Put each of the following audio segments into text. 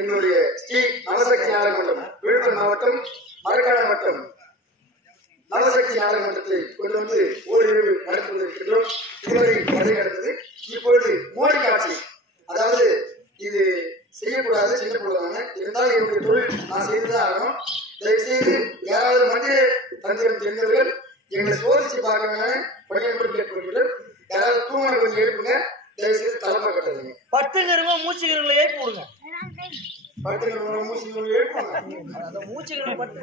என்னுடைய ஸ்ரீ நவசக்தி நாடக மன்றம் விழுப்புரம் மாவட்டம் மரக்காடு வட்டம் நவசக்தி நாடக மன்றத்தை கொண்டு வந்து ஓரிரவு நடத்தி கொண்டிருக்கின்றோம். இதுவரை கதை நடந்தது. இப்பொழுது மோடி காட்சி, அதாவது இது செய்யக்கூடாது, செய்யக்கூடாது இருந்தாலும் என்னுடைய தொழில் நான் செய்துதான் ஆகணும். தயவு செய்து யாராவது மந்திர தந்திரம் தெரிந்தவர்கள் எங்களை சோதிச்சு பார்க்கணும் பணியாளர்கள் கேட்பவர்கள் யாராவது தூங்க கொஞ்சம் எழுப்புங்க. தயவு செய்து தலைமை கட்டாதீங்க. பட்டுங்கிறவங்க மூச்சுக்கிறவங்களே போடுங்க. பட்டுங்கிறவங்க மூச்சுக்கிறவங்க எழுப்புங்க. மூச்சுக்கிறவங்க பட்டு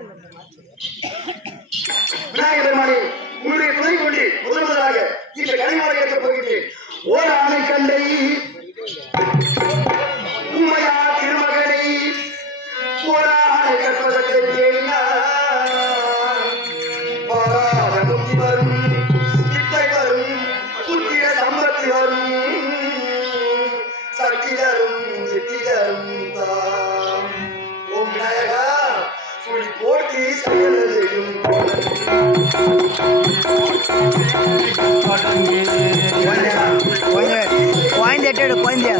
விநாயகர் பெருமானே, உங்களுடைய துணை கொண்டு முதலாக இந்த கனிமாலை ஏற்கப் போகிறேன். ஓர் ஆணை கண்டை உண்மையா திருமகனை ஓர் ஆணை கற்பதற்கு முக்தி வரும், சித்தை வரும், புத்திர சம்பத்தி வரும், சக்தி தரும், சித்தி தரும் தாம். ஓம் விநாயகா சொல்லி போட்டி செயலும் குழந்தை குழந்தையா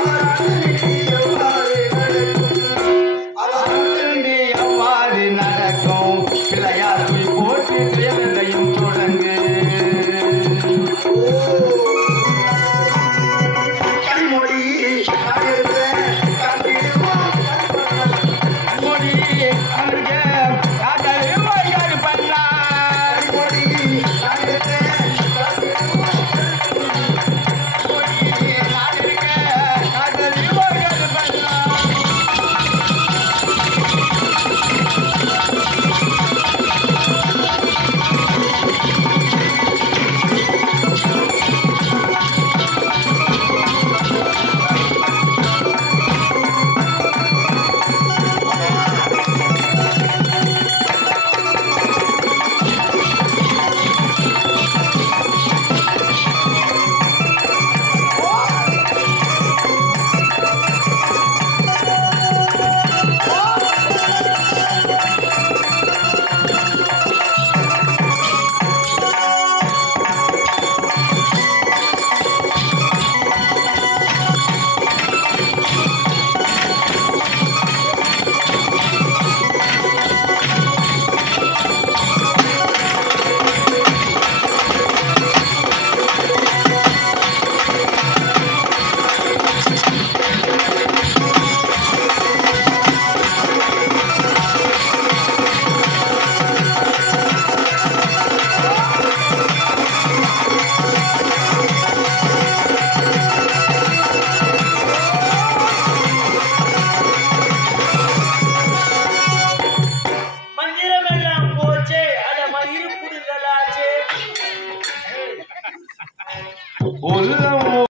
ஆ ஒரு